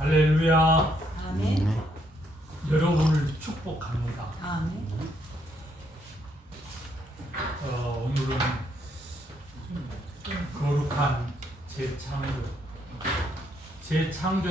할렐루야. 아멘. 여러분을 축복합니다. 아멘. 오늘은 거룩한 재창조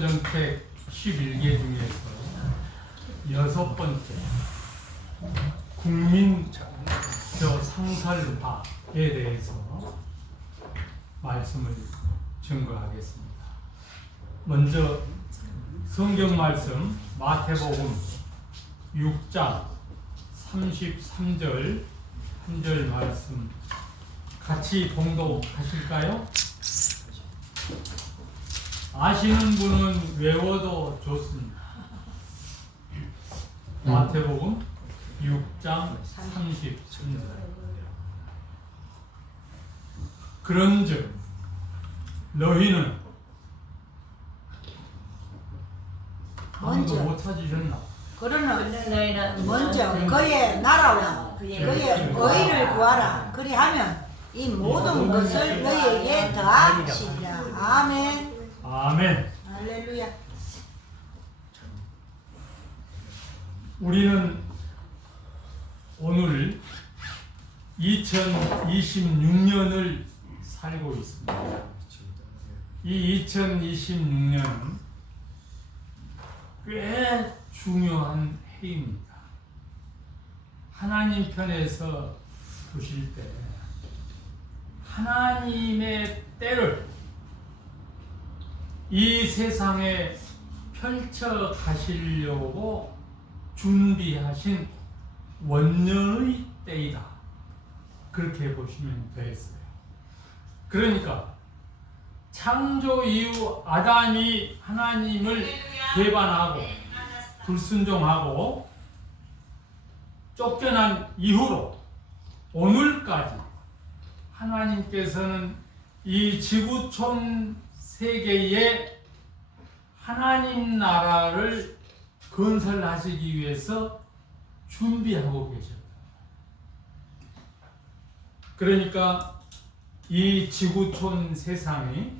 정책 11개 중에서 6번째 국민저 상설화에 대해서 말씀을 증거하겠습니다. 먼저 성경 말씀 마태복음 6장 33절 한 절 말씀 같이 봉독하실까요? 아시는 분은 외워도 좋습니다. 마태복음 6장 33절. 그런즉 너희는 아무도 못 찾으셨나? 그러나 먼저 그의 나라와 그의 의를 구하라. 그리하면 이 모든 것을 너희에게 더하시리라. 아멘. 아멘. 할렐루야. 우리는 오늘 2026년을 살고 있습니다. 이 2026년은 꽤 중요한 해입니다. 하나님 편에서 보실 때 하나님의 때를 이 세상에 펼쳐 가시려고 준비하신 원년의 때이다. 그렇게 보시면 되겠어요. 그러니까 창조 이후 아담이 하나님을 배반하고 불순종하고 쫓겨난 이후로 오늘까지 하나님께서는 이 지구촌 세계에 하나님 나라를 건설하시기 위해서 준비하고 계셨다. 그러니까 이 지구촌 세상이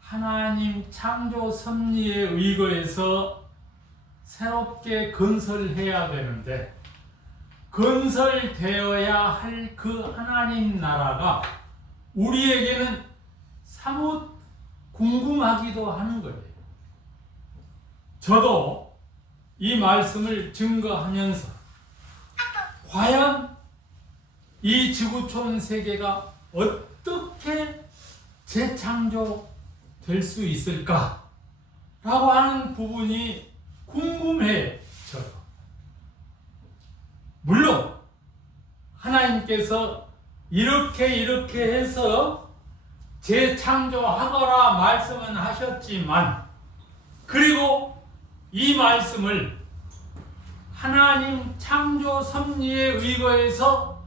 하나님 창조 섭리에 의거해서 새롭게 건설해야 되는데 건설되어야 할 그 하나님 나라가 우리에게는 사뭇 궁금하기도 하는 거예요. 저도 이 말씀을 증거하면서 과연 이 지구촌 세계가 어떻게 재창조될 수 있을까? 라고 하는 부분이 궁금해져요. 물론 하나님께서 이렇게 해서 재창조하거라 말씀은 하셨지만 그리고 이 말씀을 하나님 창조 섭리에 의거해서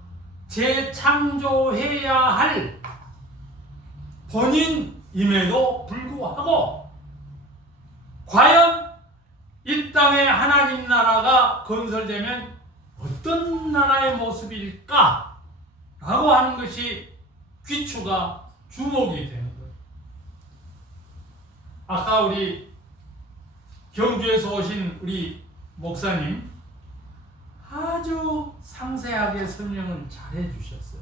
재창조해야 할 본인임에도 불구하고 과연 이 땅에 하나님 나라가 건설되면 어떤 나라의 모습일까? 라고 하는 것이 귀추가 주목이 되는 거예요. 아까 우리 경주에서 오신 우리 목사님 아주 상세하게 설명을 잘 해주셨어요.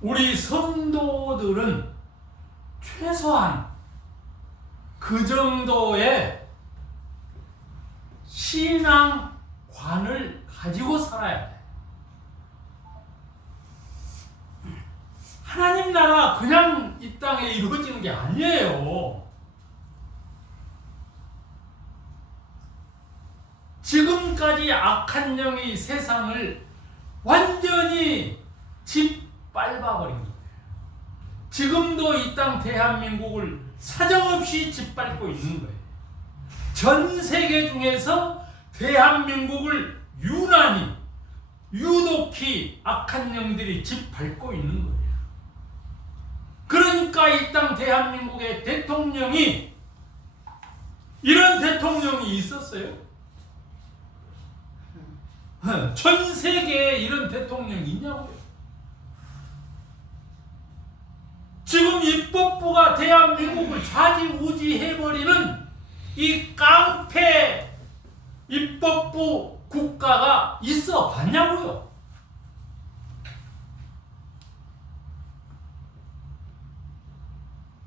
우리 성도들은 최소한 그 정도의 신앙관을 가지고 살아야 돼. 하나님 나라 그냥 이 땅에 이루어지는 게 아니에요. 지금까지 악한 영이 세상을 완전히 짓밟아버린 거예요. 지금도 이 땅 대한민국을 사정없이 짓밟고 있는 거예요. 전 세계 중에서 대한민국을 유독히 악한 영들이 짓밟고 있는 거예요. 그러니까 이 땅 대한민국의 대통령이 이런 대통령이 있었어요? 전 세계에 이런 대통령이 있냐고요? 지금 입법부가 대한민국을 좌지우지해버리는 이 깡패 입법부 국가가 있어 봤냐고요?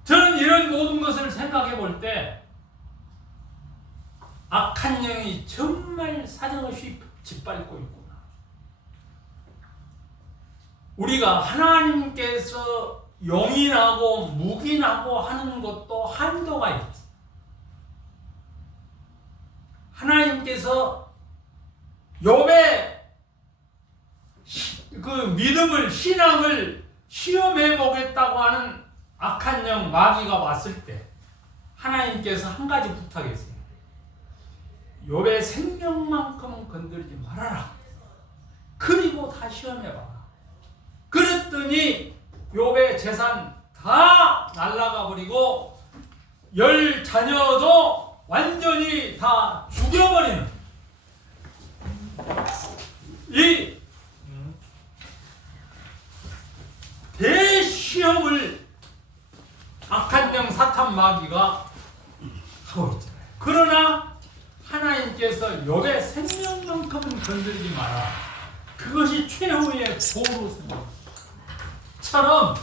저는 이런 모든 것을 생각해 볼 때 악한 영이 정말 사정없이 짓밟고 있구나. 우리가 하나님께서 용인하고 묵인하고 하는 것도 한도가 있어. 하나님께서 욥의 그 믿음을, 신앙을 시험해 보겠다고 하는 악한 영 마귀가 왔을 때 하나님께서 한 가지 부탁했어요. 욥의 생명만큼은 건드리지 말아라. 그리고 다 시험해봐라. 그랬더니 욥의 재산 다 날아가 버리고 10 자녀도 완전히 다 죽여버리는 이 대시험을 악한 영 사탄 마귀가 하고 있잖아요. 그러나 하나님께서 욥의 생명만큼은 건드리지 마라. 그것이 최후의 보루처럼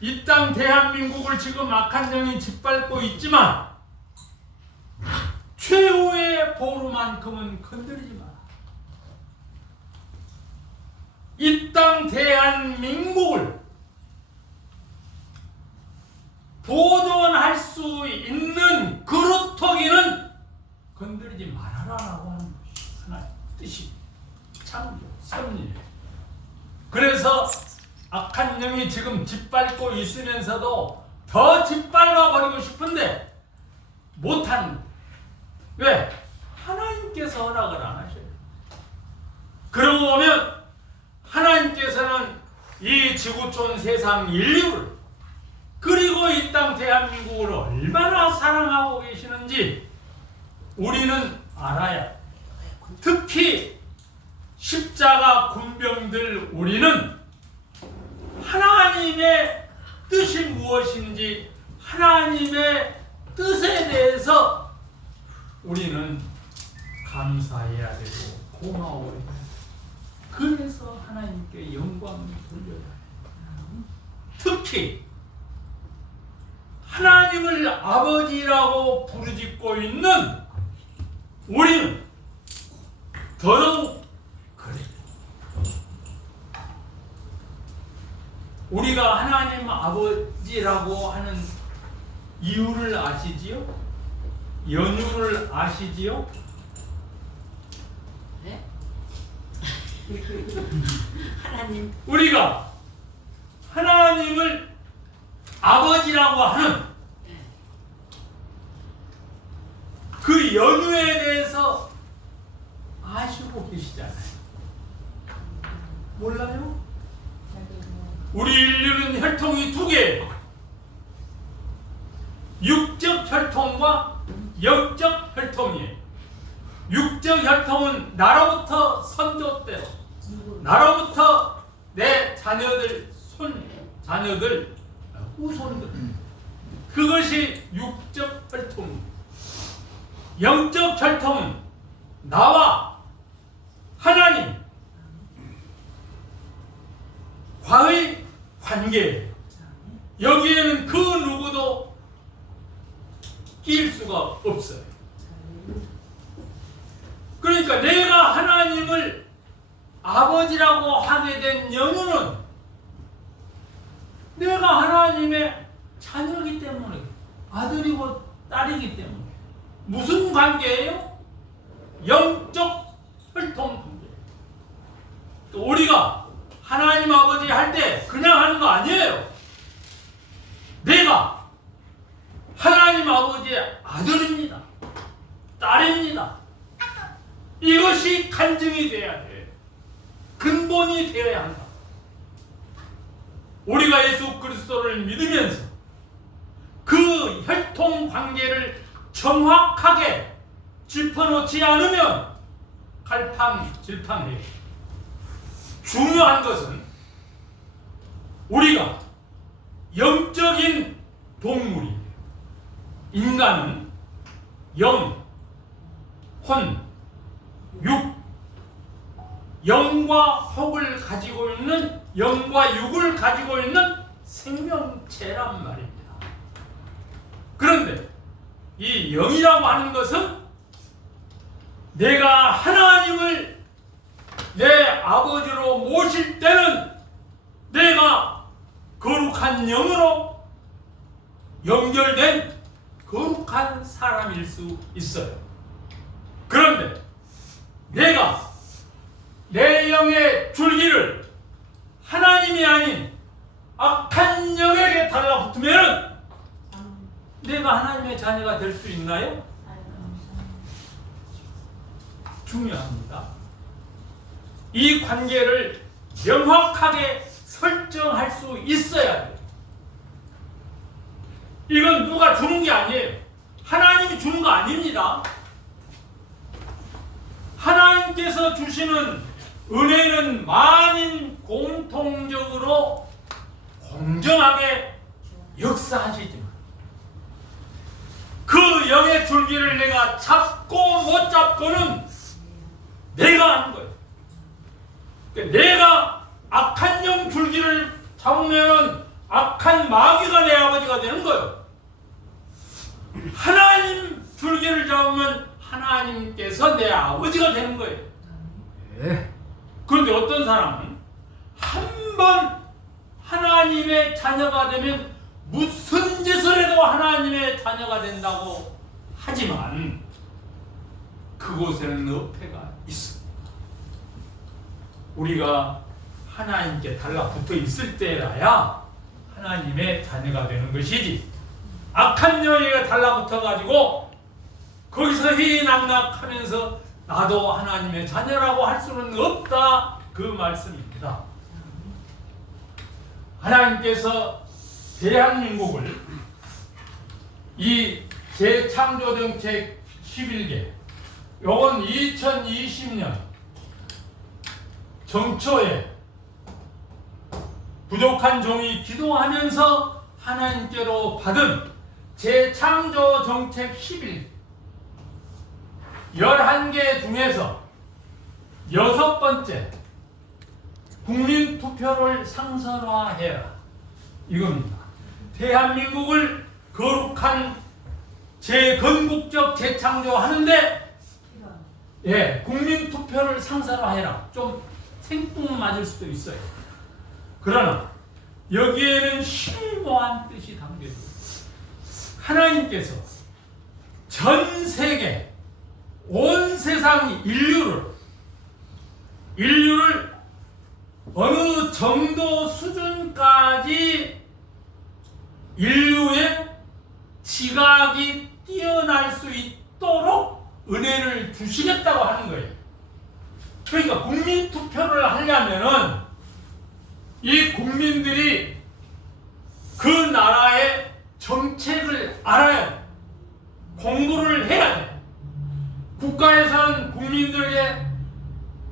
이 땅 대한민국을 지금 악한 영이 짓밟고 있지만 최후의 보루만큼은 건드리지 마라. 이 땅 대한민국을 보존할 수 있는 그루터기는 건드리지 말아라라고 하는 것이 하나의 뜻이 창조, 섭리예요. 그래서 악한 영이 지금 짓밟고 있으면서도 더 짓밟아 버리고 싶은데 못하는 거예요. 왜? 하나님께서 허락을 안 하셔요. 그러고 보면 하나님께서는 이 지구촌 세상 인류를 그리고 이 땅 대한민국을 얼마나 사랑하고 계시는지 우리는 알아야. 특히 십자가 군병들 우리는 하나님의 뜻이 무엇인지 하나님의 뜻에 대해서 우리는 감사해야 되고 고마워해야 되고 그래서 하나님께 영광을 돌려야 해요. 특히 하나님을 아버지라고 부르짖고 있는 우리는 더더욱 그래요. 우리가 하나님 아버지라고 하는 이유를 아시지요? 연유를 아시지요? 네? 하나님 우리가 하나님을 아버지라고 하는 그 연유에 대해서 아시고 계시잖아요. 몰라요? 우리 인류는 혈통이 두 개예요. 육적 혈통과 영적 혈통이에요. 육적 혈통은 나로부터 선조대로, 나로부터 내 자녀들, 자녀들, 후손들. 그것이 육적 혈통입니다. 영적 혈통은 나와 하나님 과의 관계예요. 여기에는 그 누구도 끼일 수가 없어요. 그러니까 내가 하나님을 아버지라고 하게 된 연유는 내가 하나님의 자녀이기 때문에, 아들이고 딸이기 때문에. 무슨 관계예요? 영적 혈통 관계예요. 또 우리가 하나님 아버지 할 때 그냥 하는 거 아니에요. 내가 하나님 아버지의 아들입니다. 딸입니다. 이것이 간증이 돼야 돼. 근본이 되어야 한다. 우리가 예수 그리스도를 믿으면서 그 혈통 관계를 정확하게 짚어놓지 않으면 갈팡질팡해요. 중요한 것은 우리가 영적인 동물이에요. 인간은 영, 혼, 육, 영과 혹을 가지고 있는, 영과 육을 가지고 있는 생명체란 말입니다. 그런데 이 영이라고 하는 것은 내가 하나님을 내 아버지로 모실 때는 내가 거룩한 영으로 연결된 거룩한 사람일 수 있어요. 그런데 내가 내 영의 줄기를 하나님이 아닌 악한 영에게 달라붙으면 내가 하나님의 자녀가 될 수 있나요? 중요합니다. 이 관계를 명확하게 설정할 수 있어야 돼요. 이건 누가 주는 게 아니에요. 하나님이 주는 거 아닙니다. 하나님께서 주시는 은혜는 만인 공통적으로 공정하게 역사하시지만 그 영의 줄기를 내가 잡고 못 잡고는 내가 하는 거예요. 그러니까 내가 악한 영 줄기를 잡으면 악한 마귀가 내 아버지가 되는 거예요. 하나님 줄기를 잡으면 하나님께서 내 아버지가 되는 거예요. 그런데 어떤 사람은 한 번 하나님의 자녀가 되면 무슨 짓을 해도 하나님의 자녀가 된다고 하지만 그곳에는 어폐가 있습니다. 우리가 하나님께 달라붙어 있을 때라야 하나님의 자녀가 되는 것이지, 악한 영에게 달라붙어 가지고 거기서 희낙낙하면서 나도 하나님의 자녀라고 할 수는 없다, 그 말씀입니다. 하나님께서 대한민국을 이 재창조정책 11개, 요건 2020년 정초에 부족한 종이 기도하면서 하나님께로 받은 재창조정책 11개 11개 중에서 6번째 국민투표를 상설화해라, 이겁니다. 대한민국을 거룩한 재건국적 재창조하는데 국민투표를 상설화해라. 좀 생뚱 맞을 수도 있어요. 그러나 여기에는 심오한 뜻이 담겨 있습니다. 하나님께서 전 세계 온 세상 인류를 어느 정도 수준까지 인류의 지각이 뛰어날 수 있도록 은혜를 주시겠다고 하는 거예요. 그러니까 국민투표를 하려면은 이 국민들이 그 나라의 정책을 알아야 돼. 공부를 해야 돼. 국가에서는 국민들에게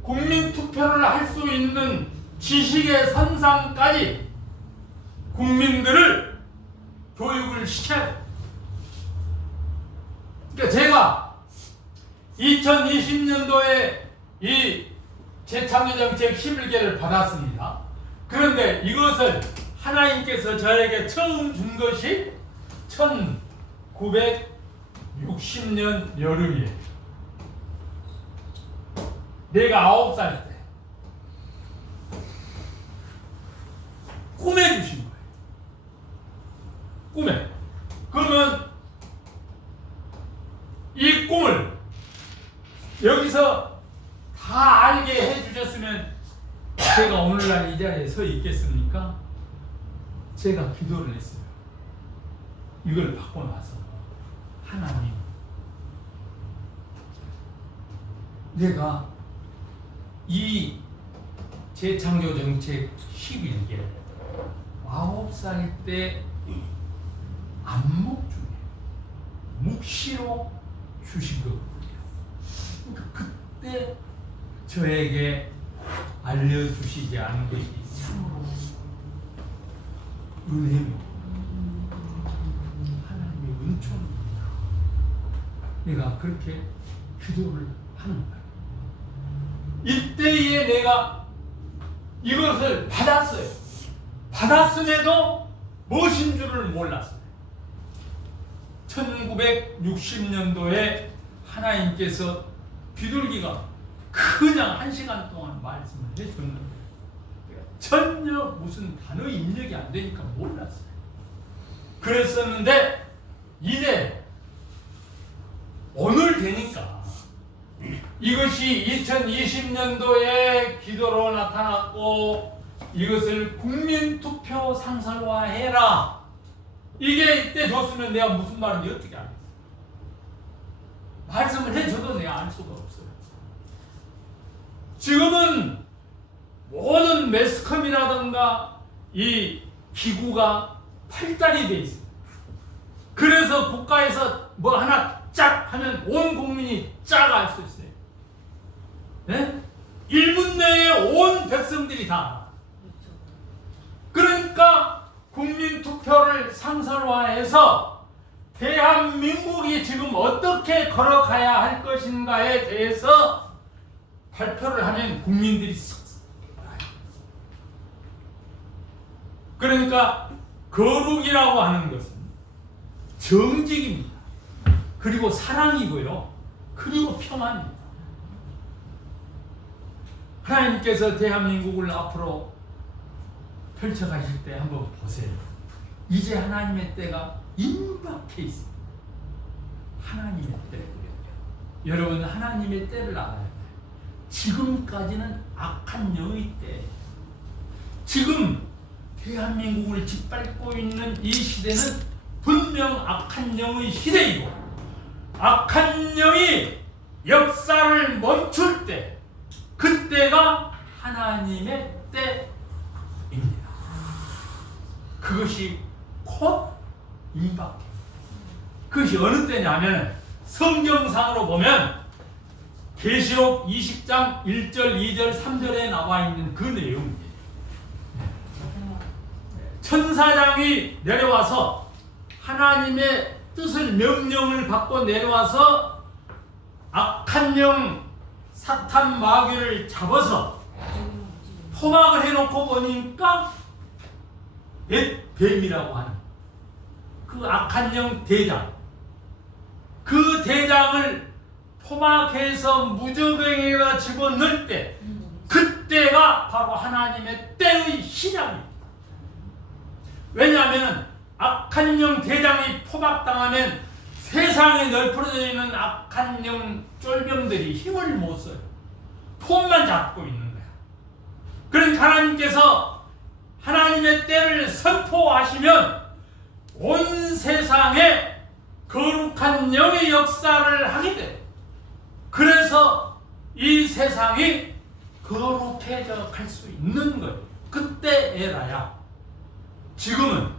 국민투표를 할 수 있는 지식의 선상까지 국민들을 교육을 시켜야 돼. 그러니까 제가 2020년도에 이 재창조정책 11개를 받았습니다. 그런데 이것을 하나님께서 저에게 처음 준 것이 1960년 여름이에요. 내가 9살 때 꿈에 주신 거예요. 꿈에. 그러면 이 꿈을 여기서 다 알게 해주셨으면 제가 오늘날 이 자리에 서 있겠습니까? 제가 기도를 했어요. 이걸 받고 나서 하나님, 내가 이 재창조정책 11개 9살 때 안목 중에 묵시로 주신 거거든요. 그러니까 그때 저에게 알려주시지 않은 것이 참으로 은혜입니다. 내가 그렇게 기도를 하는 거예요. 이때에 내가 이것을 받았어요. 받았음에도 무엇인 줄을 몰랐어요. 1960년도에 하나님께서 비둘기가 그냥 1시간 동안 말씀을 해줬는데 전혀 무슨 단어 입력이 안 되니까 몰랐어요. 그랬었는데 이제 오늘 되니까 이것이 2020년도에 기도로 나타났고 이것을 국민투표 상설화해라. 이게 이때 줬으면 내가 무슨 말인지 어떻게 알겠어? 말씀을 해줘도 내가 알 수가 없어요. 지금은 모든 매스컴이라든가 이 기구가 발달이 돼 있어요. 그래서 국가에서 뭐 하나 짝 하면 온 국민이 짝 알 수 있어요. 네? 1분 내에 온 백성들이 다 알아. 그러니까 국민투표를 상설화해서 대한민국이 지금 어떻게 걸어가야 할 것인가에 대해서 발표를 하면 국민들이 쏙 알아요. 그러니까 거룩이라고 하는 것은 정직입니다. 그리고 사랑이고요. 그리고 평안입니다. 하나님께서 대한민국을 앞으로 펼쳐가실 때 한번 보세요. 이제 하나님의 때가 임박해 있습니다. 하나님의 때. 여러분 하나님의 때를 알아야 돼요. 지금까지는 악한 영의 때. 지금 대한민국을 짓밟고 있는 이 시대는 분명 악한 영의 시대이고 악한 영이 역사를 멈출 때 그때가 하나님의 때입니다. 그것이 곧 임박해. 그것이 어느 때냐면 성경상으로 보면 계시록 20장 1절, 2절, 3절에 나와 있는 그 내용입니다. 천사장이 내려와서 하나님의 뜻을 명령을 받고 내려와서 악한 영 사탄 마귀를 잡아서 포막을 해놓고 보니까 뱀이라고 하는 그 악한 영 대장, 그 대장을 포막해서 무저갱에다 집어넣을 때 그때가 바로 하나님의 때의 시작입니다. 왜냐하면 악한 영 대장이 포박당하면 세상에 널브러져 있는 악한 영 쫄병들이 힘을 못 써요. 폼만 잡고 있는 거야. 그러니까 하나님께서 하나님의 때를 선포하시면 온 세상에 거룩한 영의 역사를 하게 돼요. 그래서 이 세상이 거룩해져 갈 수 있는 거예요. 그때에라야. 지금은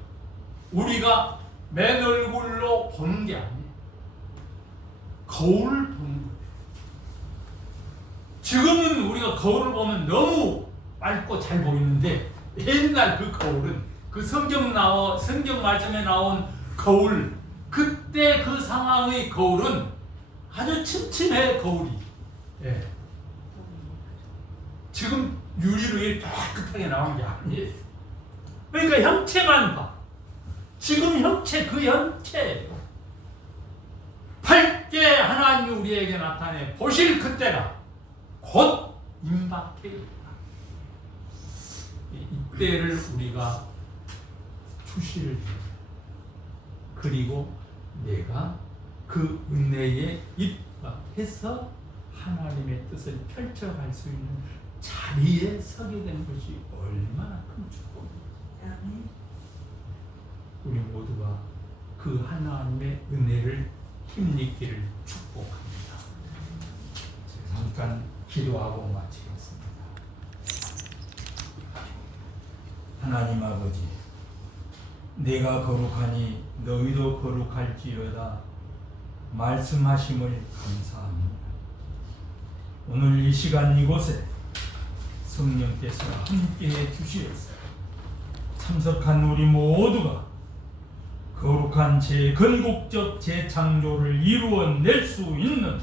우리가 맨 얼굴로 보는 게 아니에요. 거울을 보는 거예요. 지금은 우리가 거울을 보면 너무 맑고 잘 보이는데 옛날 그 거울은 그 성경 말씀에 나온 거울, 그때 그 상황의 거울은 아주 침침해. 거울이. 예. 지금 유리로 이렇게 깨끗하게 나온 게 아니에요. 그러니까 형체만 봐. 지금 형체, 그 형체예요. 밝게 하나님이 우리에게 나타내 보실 그때가 곧 임박해 있다. 이때를 우리가 주시를 해요. 그리고 내가 그 은혜에 입각해서 하나님의 뜻을 펼쳐갈 수 있는 자리에 서게 된 것이 얼마나 큰 축복입니다. 우리 모두가 그 하나님의 은혜를 힘입기를 축복합니다. 잠깐 기도하고 마치겠습니다. 하나님 아버지, 내가 거룩하니 너희도 거룩할지어다 말씀하심을 감사합니다. 오늘 이 시간 이곳에 성령께서 함께해 주시옵소서. 참석한 우리 모두가 거룩한 재건국적 재창조를 이루어낼 수 있는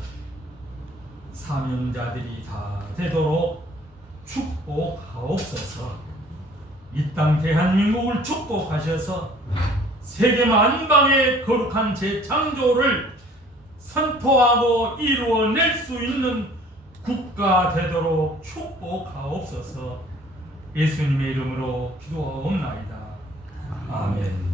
사명자들이 다 되도록 축복하옵소서. 이 땅 대한민국을 축복하셔서 세계 만방의 거룩한 재창조를 선포하고 이루어낼 수 있는 국가 되도록 축복하옵소서. 예수님의 이름으로 기도하옵나이다. 아멘.